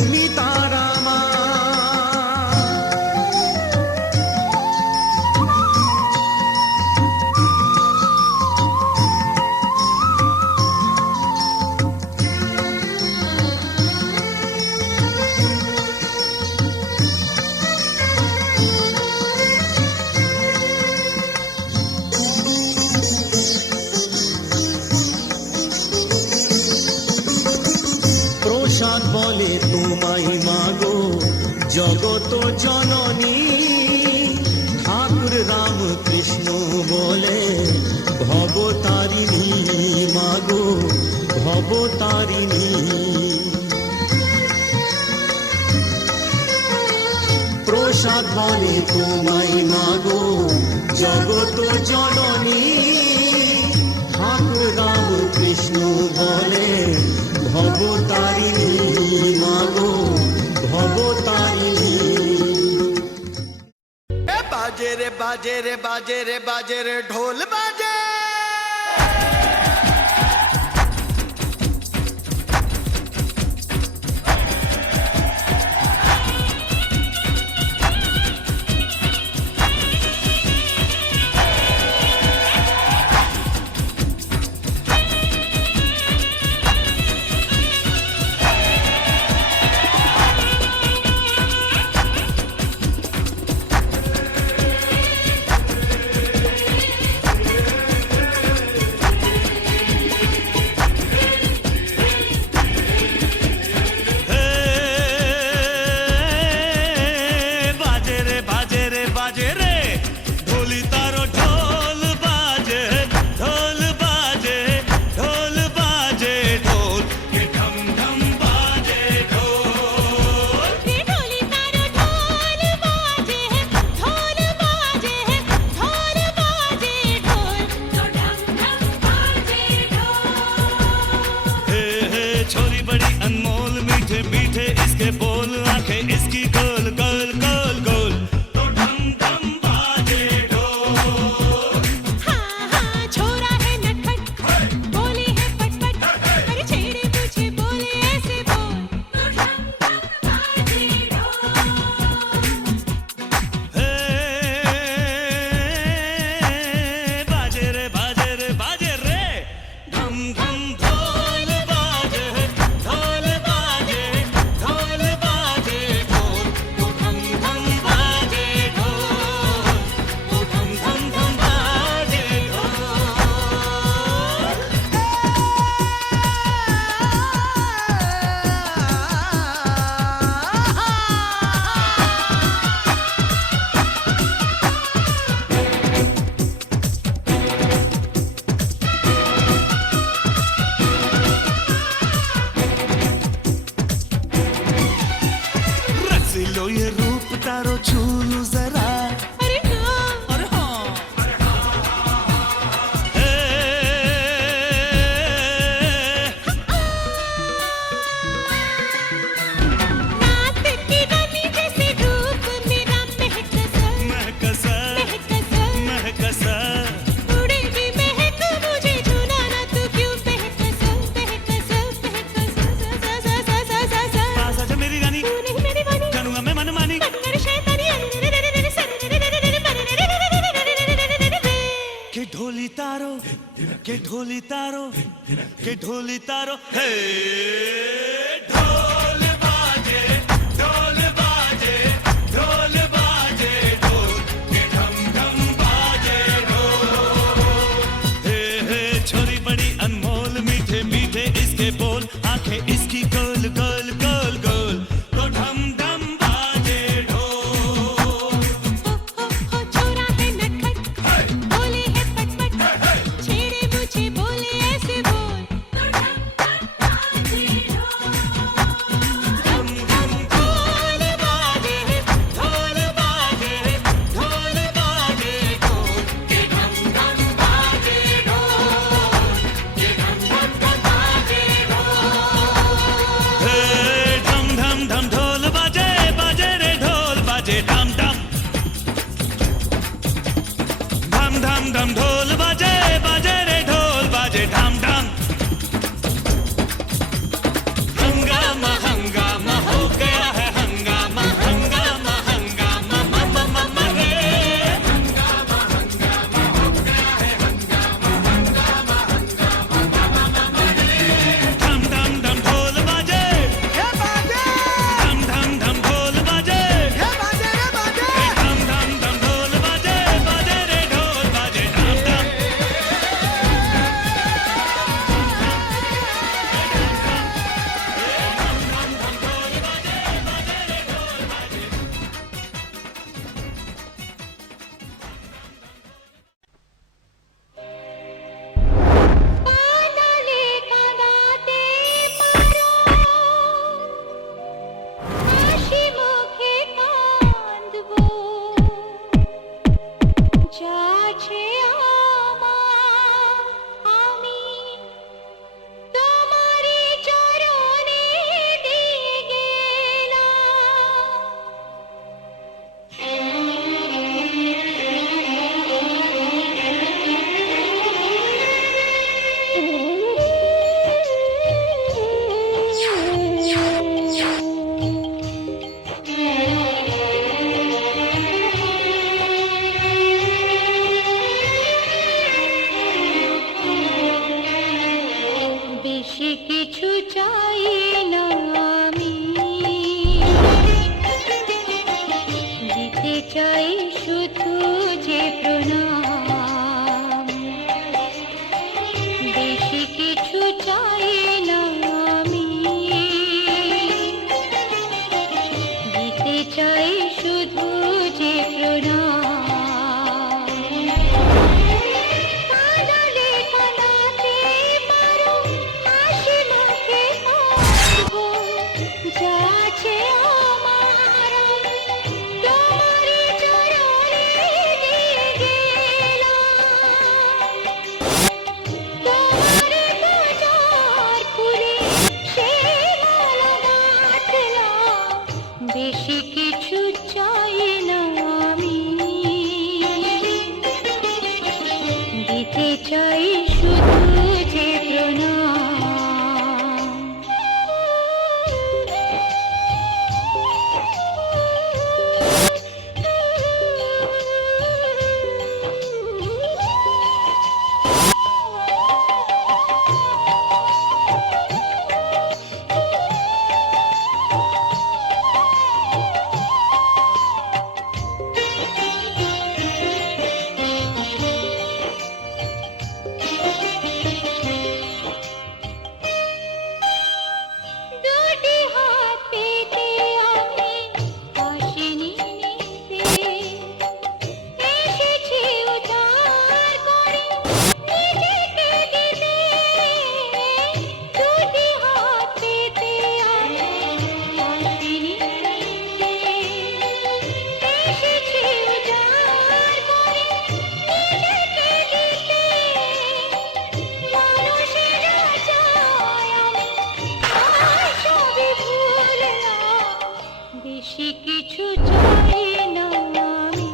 তুমি তার আমার। প্রসাদ বলে তোমায় মাগো জগত জননী, ঠাকুর রামকৃষ্ণ বলে ভবতারিণী মাগো ভবতারিণী। প্রসাদ বলে তোমায় মাগো জগত জননী, ঠাকুর রামকৃষ্ণ বলে ভবতারিণী মাগো ভবতারিণী। বাজে রে বাজে রে বাজে রে বাজে রে ঢোল বাজে। के ढोली तारो हे ढोल बाजे ढोल बाजे ढोल बाजे ढोल के ढम ढम बाजे ढोल हे हे छोरी बड़ी अनमोल मीठे मीठे इसके बोल आंखें इसकी गोल गोल गोल गोल तो ढम ढम बाजे ढोल हो छोरा है नटखट बोले है पटपट छेड़े मुझे बोले ऐसे बोल तो ढम ढम बाजे ढोल ढम ढम ढोल बाजे ढोल बाजे ढोल बाजे ढोल के ढम ढम बाजे ढोल के ढम ढम बाजे ढोल हे ढम যা আছে আমার তোমারই চরণে দিয়ে গেলাম। তোমারে পূজার ফুলে সে মালা গাঁথলাম, বেশি কিছু চাই না আমি, দিতে চাই শুধু যে প্রণাম। দুটি হাত পেতে আমি আসিনি নিতে, এসেছি উজাড় করে নিজেকে দিতে। দুটি হাত পেতে আমি আসিনি নিতে, এসেছি উজাড় করে নিজেকে দিতে। মানুষের আশায় আমি সবই ভুললাম, বেশি কিছু চাই না আমি,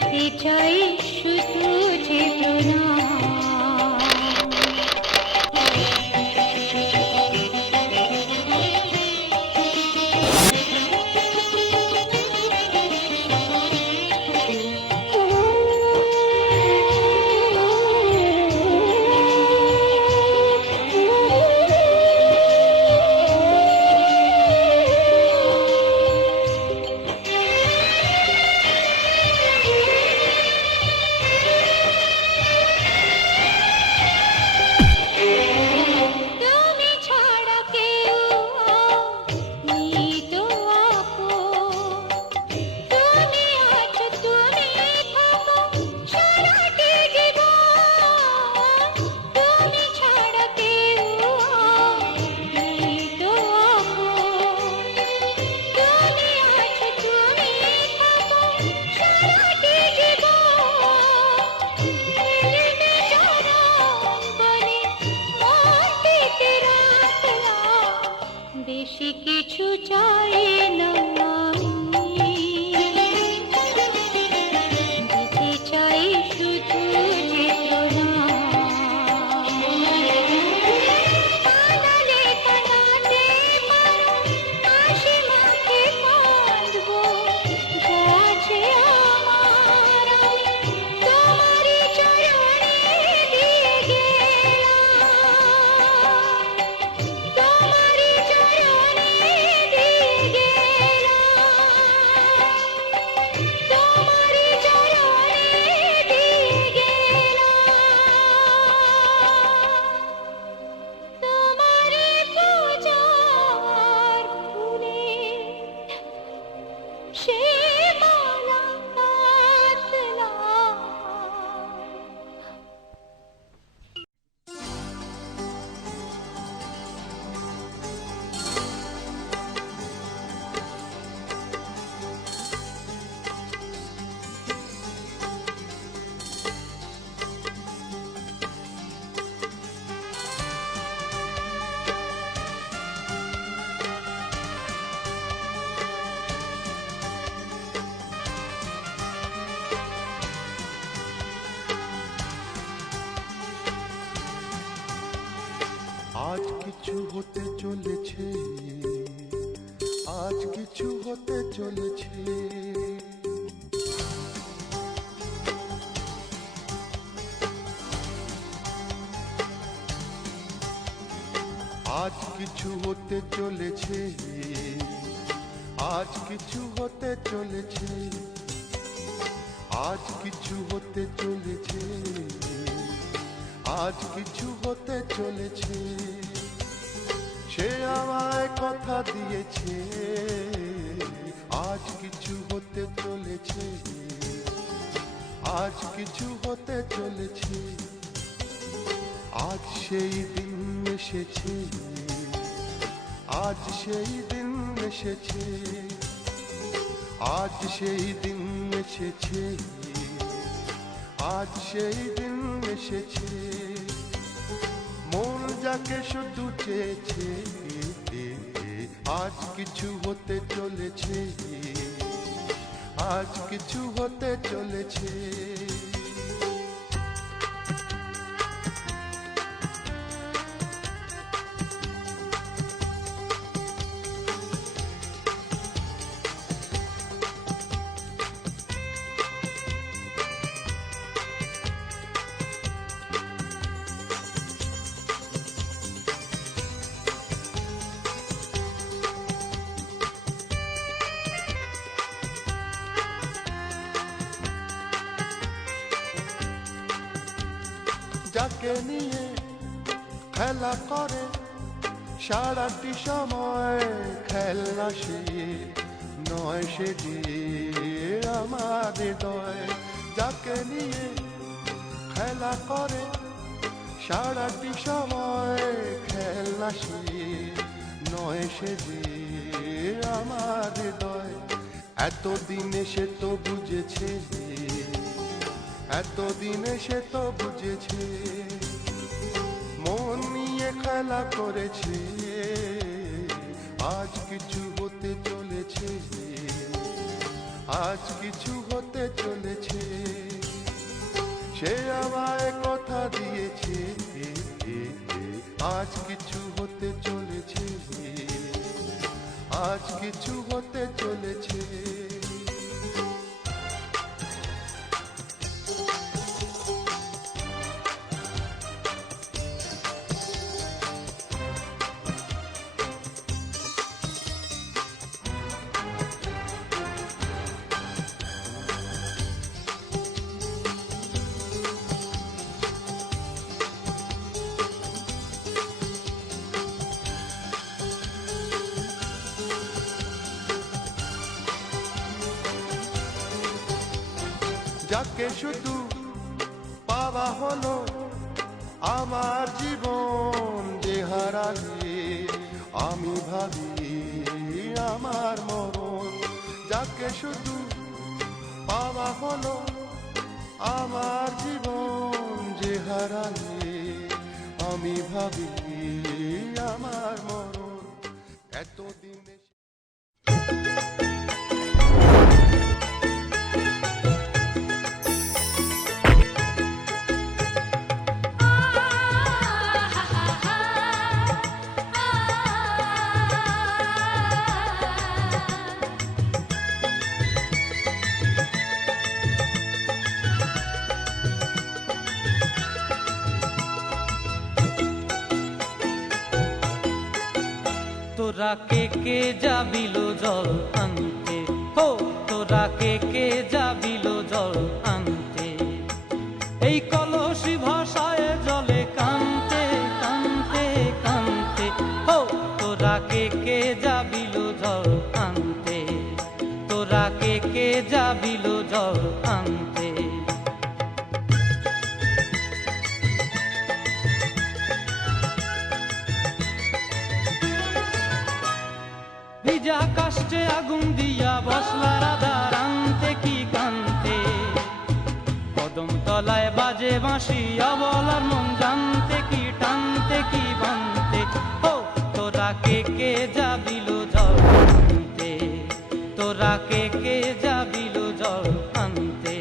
দিতে চাই শুধু যে প্রণাম। তুমি ছাড়া কেউ নেই তো আপন, তুমি আছো তুমি থাকো সারাটি জীবন। তুমি ছাড়া কেউ নেই তো আপন, তুমি আছো তুমি থাকো সারাটি জীবন। এলেনে চরণ বলে মন পেতে রাখলাম, বেশি কিছু চাই না আমি, দিতে চাই শুধু যে প্রণাম। কানালে কানাতে পারো হাসি মুখে কাঁদবো, যা আছে আমার আমি তোমারই চরণে দিয়ে গেলাম। তোমারই চরণে দিয়ে গেলাম, তোমারই চরণে দিয়ে গেলাম। তোমারই পূজার ফুলে সে মালা গাঁথলাম। আজ কিছু হতে চলেছে, আজ কিছু হতে চলেছে। আজ কিছু হতে চলেছে, আজ কিছু হতে চলেছে, আজ কিছু হতে চলেছে, আজ কিছু হতে চলেছে। সে আমায় কথা দিয়েছে, আজ কিছু হতে চলেছে, আজ কিছু হতে চলেছে, আজ সেই দিন এসেছে, আজ সেই দিন এসেছে, আজ সেই দিন এসেছে, আজ সেই দিন এসেছে। মন যাকে শুধু চেয়েছে, আজ কিছু হতে চলেছে, আজ কিছু হতে চলেছে। যাকে নিয়ে খেলা করে সারাটি সময়, খেলনা সে নয়, সে যে আমার হৃদয়। যাকে নিয়ে খেলা করে সারাটি সময়, খেলনা সে নয়, সে যে আমার হৃদয়। এতদিনে সে তো বুঝেছে, এতদিনে সে তো বুঝেছে, মন নিয়ে খেলা করেছে, আজ কিছু হতে চলেছে, আজ কিছু হতে চলেছে। সে আমায় কথা দিয়েছে, আজ কিছু হতে চলেছে, আজ কিছু হতে চলেছে। যাকে শুধু পাওয়া হলো আমার জীবন, যে হারালে আমি ভাবি আমার মরণ। যাকে শুধু পাওয়া হলো আমার জীবন, যে হারালে আমি ভাবি আমার মরণ। এতদিনে তোরা কে যাবিল জল আনতে, হো তোরা কে যাবিল জল আনতে, এই কলসি ভাষায় জলে কানতে কানতে কানতে, হো তোরা কে যাবিল জল আনতে, তোরা কে যাবিল জল আনতে। ভিজা কাষ্টে আগুন দিয়া বসলা রাধার আনতে কি কানতে, কদম তলায় বাজে বাঁশি অবলার মন জানতে কি টানতে কি বানতে, ও তোরা কে যাবিল জল আনতে, তোরা কে যাবিল জল আনতে।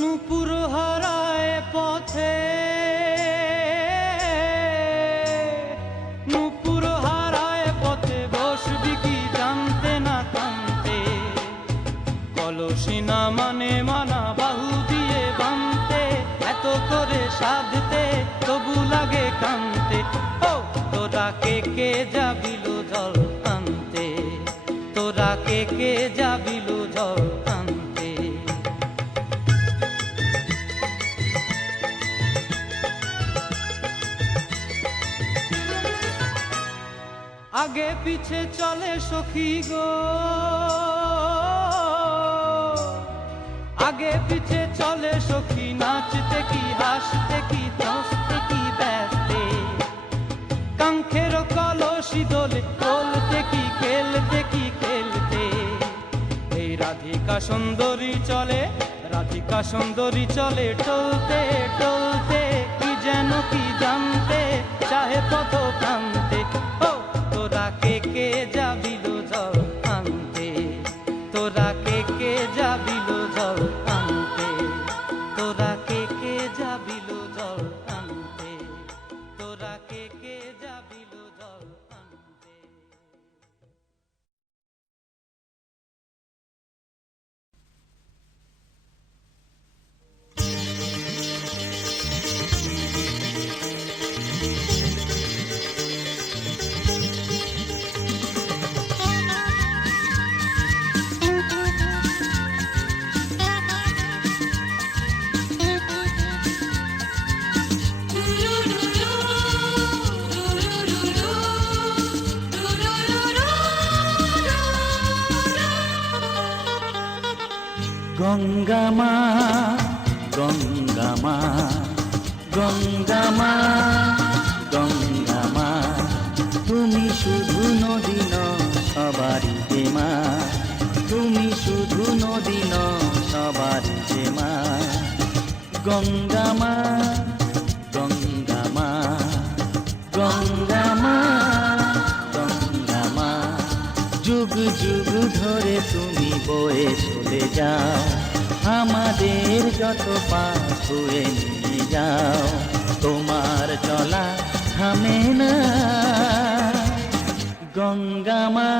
নূপুর হারায় পথে, নূপুর হারায় পথে, বসবি কি জানতে না আগে পিছে চলে সখী গো, আগে পিছে চলে সখী, নাচতে কি হাসতে কি দোস্তে কি ব্যস্তে, কাঙ্ক্ষের কলসি দোলে বলতে কি খেলতে কি খেলতে। এই রাধিকা সুন্দরী চলে, রাধিকা সুন্দরী চলে টলতে টলতে, কি যেন কি জানতে চাহে পথ প্রান্তে। ও তোরা কে কে যাবিল জল আনতে, তোরা কে কে যাবিল জল আনতে, তোরা কে কে যাবিল জল আনতে, তোরা কে কে যাবিল জল আনতে। গঙ্গামা গঙ্গামা গঙ্গামা গঙ্গামা, তুমি শুধু নদী নও সবারই যে মা, তুমি শুধু নদী নও সবারই যে মা। গঙ্গামা গঙ্গামা গঙ্গামা গঙ্গামা, যুগ যুগ ধরে তুমি বয়ে চলে যাও, আমাদের যত পাপ ধুয়ে নিয়ে যাও, তোমার চলা থামে না। গঙ্গামা